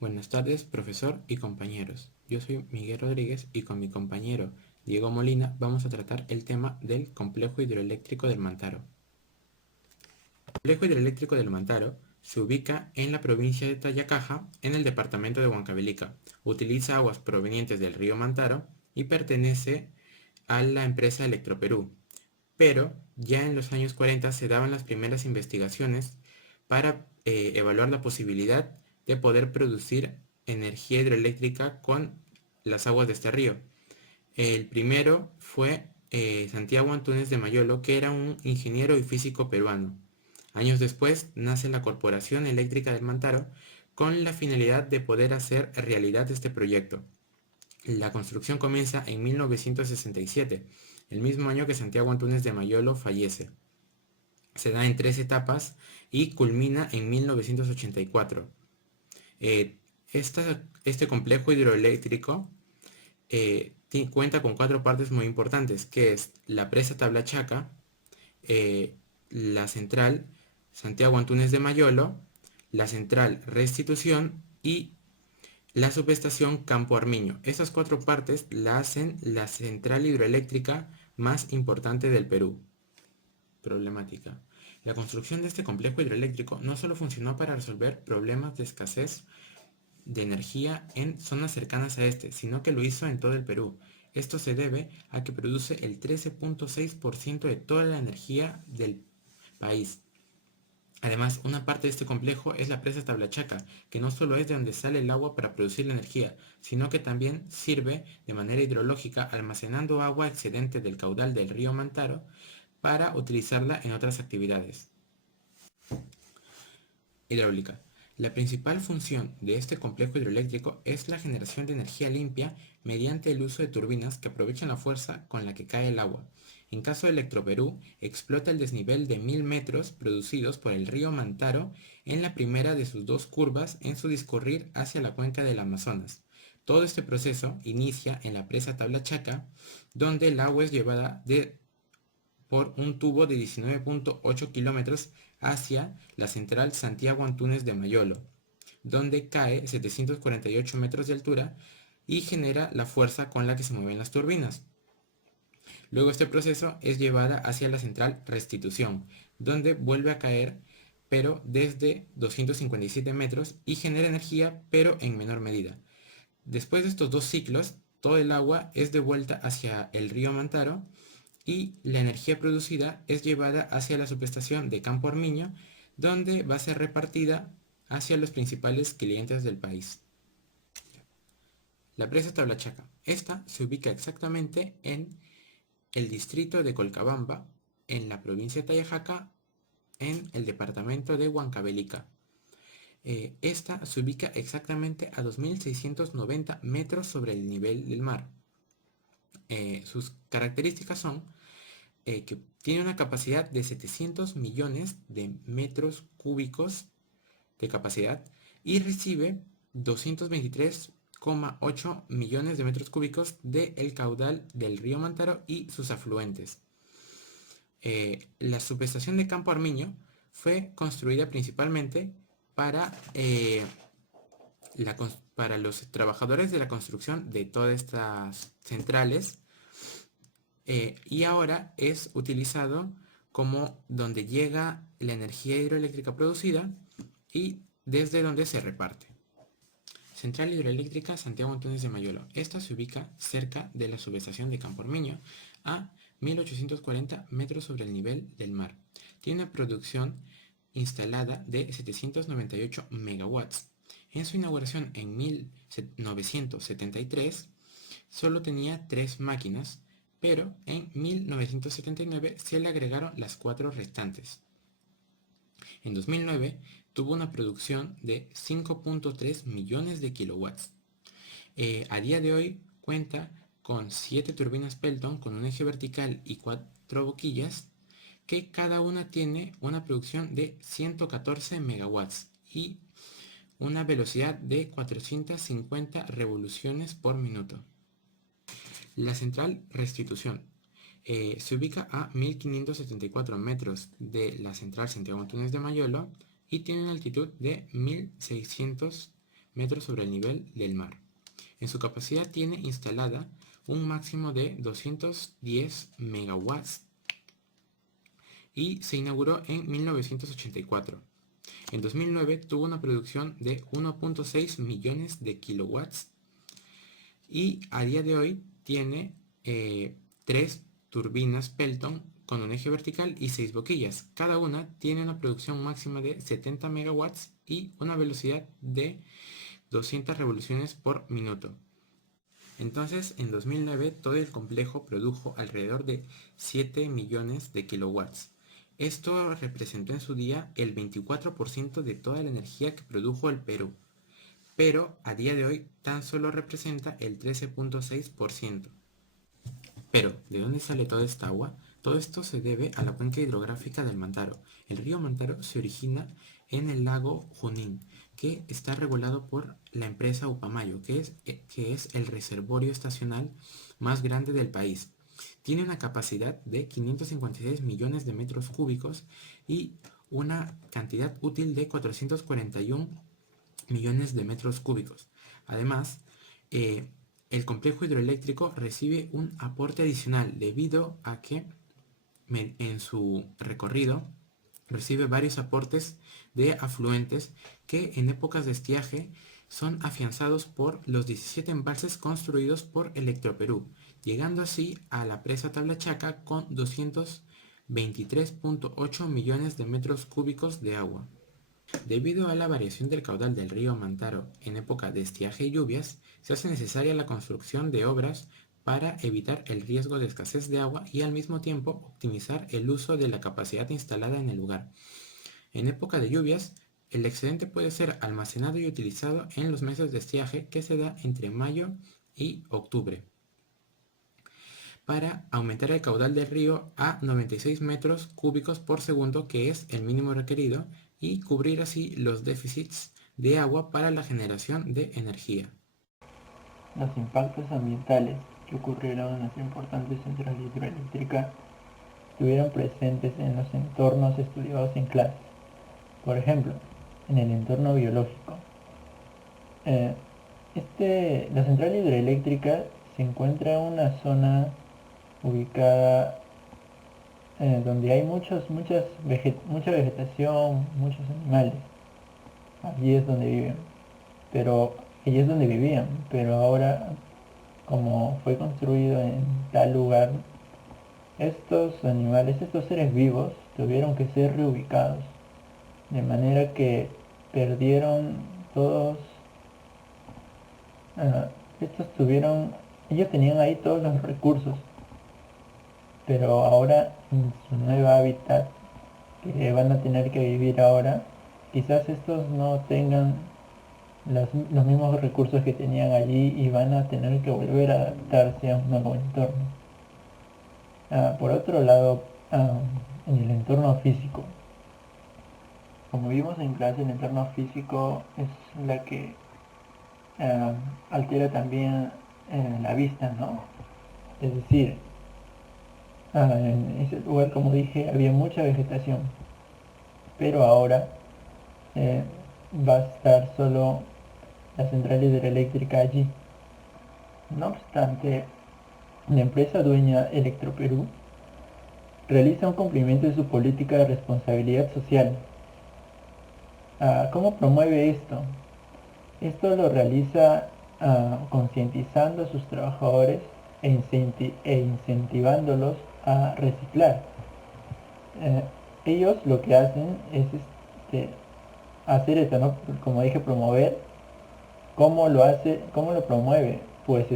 Buenas tardes, profesor y compañeros. Yo soy Miguel Rodríguez y con mi compañero Diego Molina vamos a tratar el tema del complejo hidroeléctrico del Mantaro. El complejo hidroeléctrico del Mantaro se ubica en la provincia de Tayacaja, en el departamento de Huancavelica. Utiliza aguas provenientes del río Mantaro y pertenece a la empresa Electroperú. Pero ya en los años 40 se daban las primeras investigaciones para evaluar la posibilidad de poder producir energía hidroeléctrica con las aguas de este río. El primero fue Santiago Antúnez de Mayolo, que era un ingeniero y físico peruano. Años después nace la Corporación Eléctrica del Mantaro con la finalidad de poder hacer realidad este proyecto. La construcción comienza en 1967, el mismo año que Santiago Antúnez de Mayolo fallece. Se da en 3 etapas y culmina en 1984. Eh, este complejo hidroeléctrico cuenta con 4 partes muy importantes, que es la presa Tablachaca, la central Santiago Antúnez de Mayolo, la central Restitución y la subestación Campo Armiño. Estas 4 partes la hacen la central hidroeléctrica más importante del Perú. Problemática. La construcción de este complejo hidroeléctrico no solo funcionó para resolver problemas de escasez de energía en zonas cercanas a este, sino que lo hizo en todo el Perú. Esto se debe a que produce el 13.6% de toda la energía del país. Además, una parte de este complejo es la presa Tablachaca, que no solo es de donde sale el agua para producir la energía, sino que también sirve de manera hidrológica almacenando agua excedente del caudal del río Mantaro para utilizarla en otras actividades. Hidráulica. La principal función de este complejo hidroeléctrico es la generación de energía limpia mediante el uso de turbinas que aprovechan la fuerza con la que cae el agua. En caso de Electroperú, explota el desnivel de 1000 metros producidos por el río Mantaro en la primera de sus 2 curvas en su discurrir hacia la cuenca del Amazonas. Todo este proceso inicia en la presa Tablachaca, donde el agua es llevada por un tubo de 19.8 kilómetros hacia la central Santiago Antúnez de Mayolo, donde cae 748 metros de altura y genera la fuerza con la que se mueven las turbinas. Luego este proceso es llevada hacia la central Restitución, donde vuelve a caer pero desde 257 metros y genera energía pero en menor medida. Después de estos 2 ciclos, todo el agua es devuelta hacia el río Mantaro y la energía producida es llevada hacia la subestación de Campo Armiño, donde va a ser repartida hacia los principales clientes del país. La presa Tablachaca. Esta se ubica exactamente en el distrito de Colcabamba, en la provincia de Tayacaja, en el departamento de Huancavelica. Esta se ubica exactamente a 2690 metros sobre el nivel del mar. Sus características son que tiene una capacidad de 700 millones de metros cúbicos de capacidad y recibe 223,8 millones de metros cúbicos del caudal del río Mantaro y sus afluentes. La subestación de Campo Armiño fue construida principalmente para, para los trabajadores de la construcción de todas estas centrales, y ahora es utilizado como donde llega la energía hidroeléctrica producida y desde donde se reparte. Central Hidroeléctrica Santiago Antúnez de Mayolo. Esta se ubica cerca de la subestación de Campo Armiño, a 1840 metros sobre el nivel del mar. Tiene una producción instalada de 798 megawatts. En su inauguración en 1973 solo tenía 3 máquinas, pero en 1979 se le agregaron las 4 restantes. En 2009 tuvo una producción de 5.3 millones de kilowatts. A día de hoy cuenta con 7 turbinas Pelton con un eje vertical y 4 boquillas, que cada una tiene una producción de 114 megawatts y una velocidad de 450 revoluciones por minuto. La central Restitución se ubica a 1574 metros de la central Santiago Antúnez de Mayolo y tiene una altitud de 1600 metros sobre el nivel del mar. En su capacidad tiene instalada un máximo de 210 megawatts y se inauguró en 1984. En 2009 tuvo una producción de 1.6 millones de kilowatts y a día de hoy tiene 3 turbinas Pelton con un eje vertical y 6 boquillas. Cada una tiene una producción máxima de 70 megawatts y una velocidad de 200 revoluciones por minuto. Entonces, en 2009 todo el complejo produjo alrededor de 7 millones de kilowatts. Esto representó en su día el 24% de toda la energía que produjo el Perú, pero a día de hoy tan solo representa el 13.6%. Pero, ¿de dónde sale toda esta agua? Todo esto se debe a la cuenca hidrográfica del Mantaro. El río Mantaro se origina en el lago Junín, que está regulado por la empresa Upamayo, que es el reservorio estacional más grande del país. Tiene una capacidad de 556 millones de metros cúbicos y una cantidad útil de 441 millones de metros cúbicos. Además, el complejo hidroeléctrico recibe un aporte adicional debido a que en su recorrido recibe varios aportes de afluentes que en épocas de estiaje son afianzados por los 17 embalses construidos por Electroperú, llegando así a la presa Tablachaca con 223.8 millones de metros cúbicos de agua. Debido a la variación del caudal del río Mantaro en época de estiaje y lluvias, se hace necesaria la construcción de obras para evitar el riesgo de escasez de agua y al mismo tiempo optimizar el uso de la capacidad instalada en el lugar. En época de lluvias, el excedente puede ser almacenado y utilizado en los meses de estiaje que se da entre mayo y octubre, para aumentar el caudal del río a 96 metros cúbicos por segundo, que es el mínimo requerido, y cubrir así los déficits de agua para la generación de energía. Los impactos ambientales que ocurrieron en las importantes centrales hidroeléctricas estuvieron presentes en los entornos estudiados en clases. Por ejemplo, en el entorno biológico. La central hidroeléctrica se encuentra en una zona ubicada donde hay mucha vegetación, muchos animales. Allí es donde viven. Allí es donde vivían, pero ahora, como fue construido en tal lugar, estos animales, estos seres vivos, tuvieron que ser reubicados, de manera que perdieron todos, uh, ellos tenían ahí todos los recursos, pero ahora en su nuevo hábitat que van a tener que vivir ahora, quizás estos no tengan los mismos recursos que tenían allí y van a tener que volver a adaptarse a un nuevo entorno. Por otro lado, en el entorno físico, como vimos en clase, el entorno físico es la que altera también la vista, ¿no? Es decir, en ese lugar, como dije, había mucha vegetación, pero ahora va a estar solo la central hidroeléctrica allí. No obstante, la empresa dueña Electroperú realiza un cumplimiento de su política de responsabilidad social. ¿Cómo promueve esto? Esto lo realiza concientizando a sus trabajadores e incentivándolos a reciclar. Ellos lo que hacen es hacer esto, ¿no? Como dije, promover. ¿Cómo lo hace? ¿Cómo lo promueve? Pues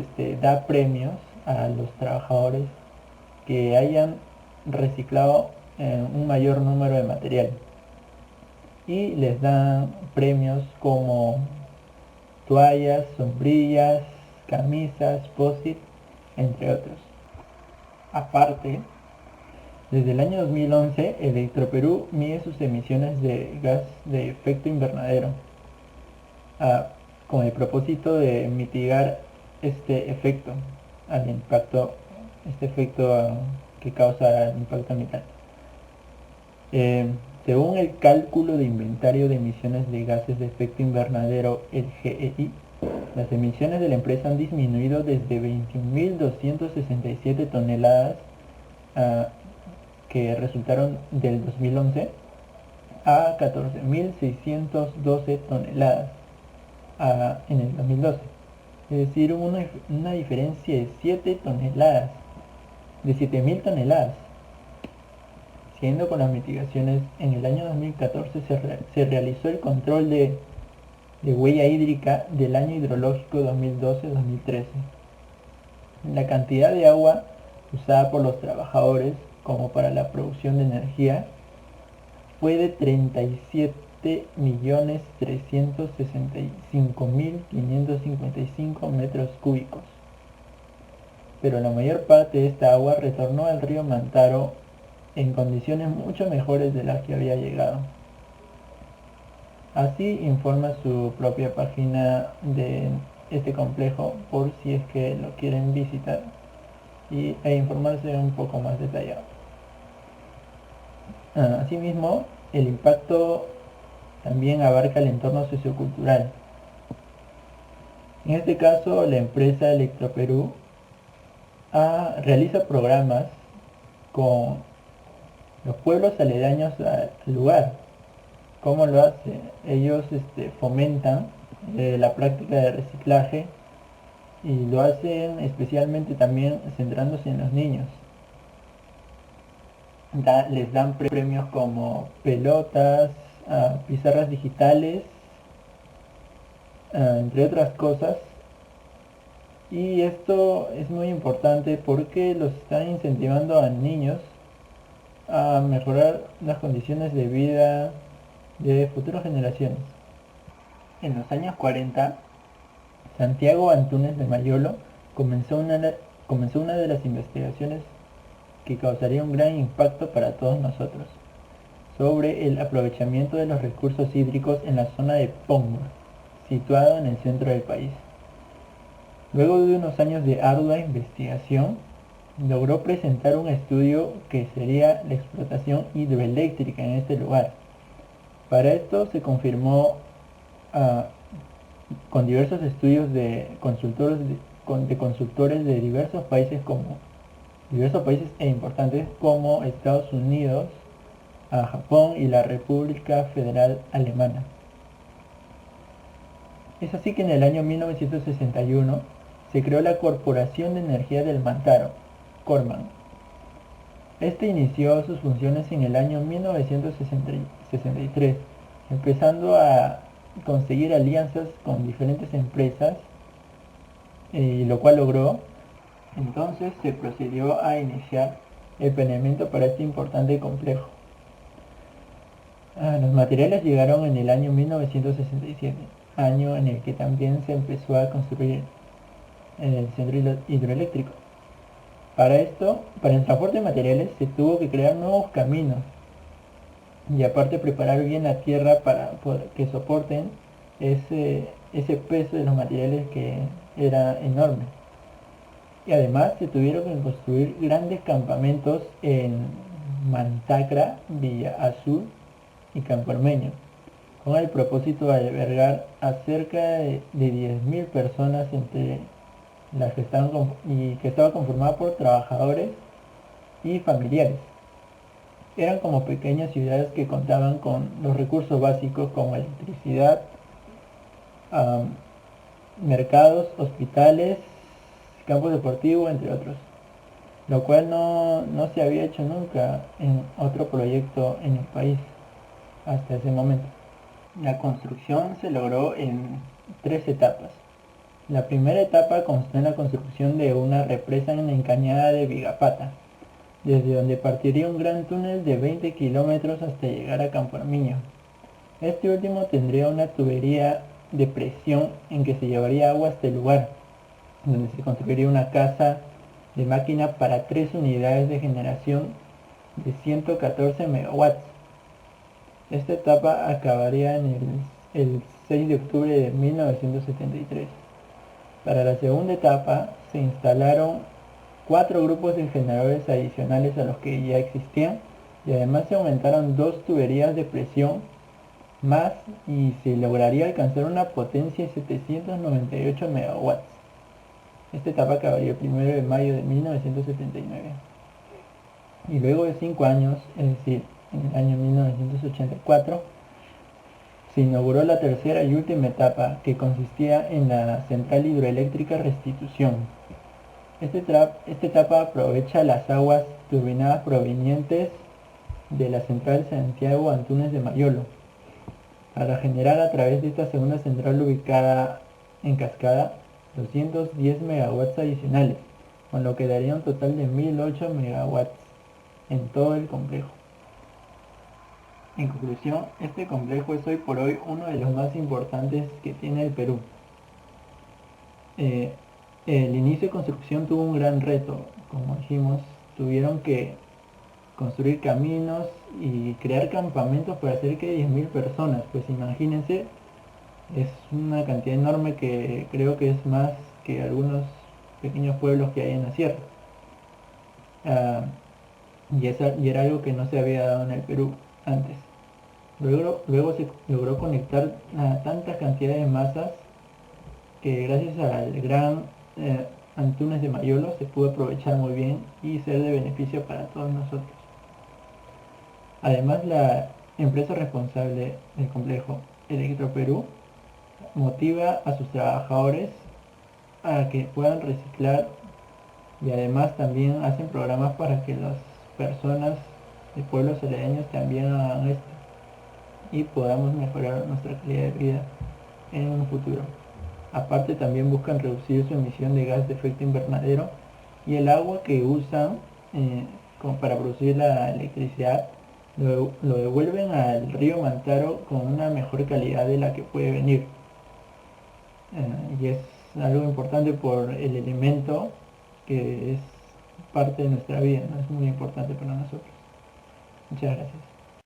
da premios a los trabajadores que hayan reciclado un mayor número de material, y les dan premios como toallas, sombrillas, camisas, post-it, entre otros. Aparte, desde el año 2011, Electroperú mide sus emisiones de gas de efecto invernadero, con el propósito de mitigar este efecto que causa el impacto ambiental. Según el cálculo de inventario de emisiones de gases de efecto invernadero, el GEI, las emisiones de la empresa han disminuido desde 21.267 toneladas que resultaron del 2011 a 14.612 toneladas en el 2012. Es decir, hubo una diferencia de 7 toneladas, de 7.000 toneladas. Siguiendo con las mitigaciones, en el año 2014 se realizó el control de huella hídrica del año hidrológico 2012-2013. La cantidad de agua usada por los trabajadores como para la producción de energía fue de 37.365.555 metros cúbicos, pero la mayor parte de esta agua retornó al río Mantaro en condiciones mucho mejores de las que había llegado. Así informa su propia página de este complejo por si es que lo quieren visitar e informarse un poco más detallado. Asimismo, el impacto también abarca el entorno sociocultural. En este caso, la empresa Electroperú realiza programas con los pueblos aledaños al lugar. ¿Cómo lo hace? Ellos fomentan la práctica de reciclaje y lo hacen especialmente también centrándose en los niños. Les dan premios como pelotas, pizarras digitales, entre otras cosas. Y esto es muy importante porque los están incentivando a niños a mejorar las condiciones de vida de futuras generaciones. En los años 40, Santiago Antúnez de Mayolo comenzó una de las investigaciones que causaría un gran impacto para todos nosotros, sobre el aprovechamiento de los recursos hídricos en la zona de Pombo, situado en el centro del país. Luego de unos años de ardua investigación, logró presentar un estudio que sería la explotación hidroeléctrica en este lugar. Para esto se confirmó con diversos estudios de consultores de diversos países importantes como Estados Unidos, Japón y la República Federal Alemana. Es así que en el año 1961 se creó la Corporación de Energía del Mantaro, Corman. Este inició sus funciones en el año 1963, empezando a conseguir alianzas con diferentes empresas, lo cual logró. Entonces se procedió a iniciar el planeamiento para este importante complejo. Los materiales llegaron en el año 1967, año en el que también se empezó a construir el centro hidroeléctrico. Para el transporte de materiales se tuvo que crear nuevos caminos y aparte preparar bien la tierra para que soporten ese peso de los materiales que era enorme. Y además se tuvieron que construir grandes campamentos en Mantacra, Villa Azul y Campo Armeño, con el propósito de albergar a cerca de 10.000 personas, entre las que estaba conformada por trabajadores y familiares. Eran como pequeñas ciudades que contaban con los recursos básicos como electricidad, mercados, hospitales, campos deportivos, entre otros, lo cual no se había hecho nunca en otro proyecto en el país hasta ese momento. La construcción se logró en 3 etapas. La primera etapa constó en la construcción de una represa en la encañada de Vigapata, desde donde partiría un gran túnel de 20 kilómetros hasta llegar a Campo Armiño. Este último tendría una tubería de presión en que se llevaría agua hasta el lugar, donde se construiría una casa de máquina para 3 unidades de generación de 114 megawatts. Esta etapa acabaría en el 6 de octubre de 1973. Para la segunda etapa se instalaron 4 grupos de generadores adicionales a los que ya existían, y además se aumentaron dos tuberías de presión más y se lograría alcanzar una potencia de 798 megawatts. Esta etapa acabaría el 1 de mayo de 1979. Y luego de 5 años, es decir, en el año 1984, se inauguró la tercera y última etapa, que consistía en la central hidroeléctrica Restitución. Esta etapa aprovecha las aguas turbinadas provenientes de la central Santiago Antunes de Mayolo para generar a través de esta segunda central ubicada en Cascada 210 megawatts adicionales, con lo que daría un total de 1008 megawatts en todo el complejo. En conclusión, este complejo es hoy por hoy uno de los más importantes que tiene el Perú. El inicio de construcción tuvo un gran reto, como dijimos, tuvieron que construir caminos y crear campamentos para cerca de 10.000 personas, pues imagínense, es una cantidad enorme que creo que es más que algunos pequeños pueblos que hay en la sierra. Y era algo que no se había dado en el Perú antes. Luego se logró conectar a tantas cantidades de masas que gracias al gran Antunes de Mayolo se pudo aprovechar muy bien y ser de beneficio para todos nosotros. Además, la empresa responsable del complejo, Electroperú, motiva a sus trabajadores a que puedan reciclar y además también hacen programas para que las personas de pueblos aledaños también hagan esto y podamos mejorar nuestra calidad de vida en un futuro. Aparte también buscan reducir su emisión de gas de efecto invernadero y el agua que usan como para producir la electricidad lo devuelven al río Mantaro con una mejor calidad de la que puede venir. Y es algo importante por el elemento que es parte de nuestra vida, ¿no? Es muy importante para nosotros. Muchas gracias.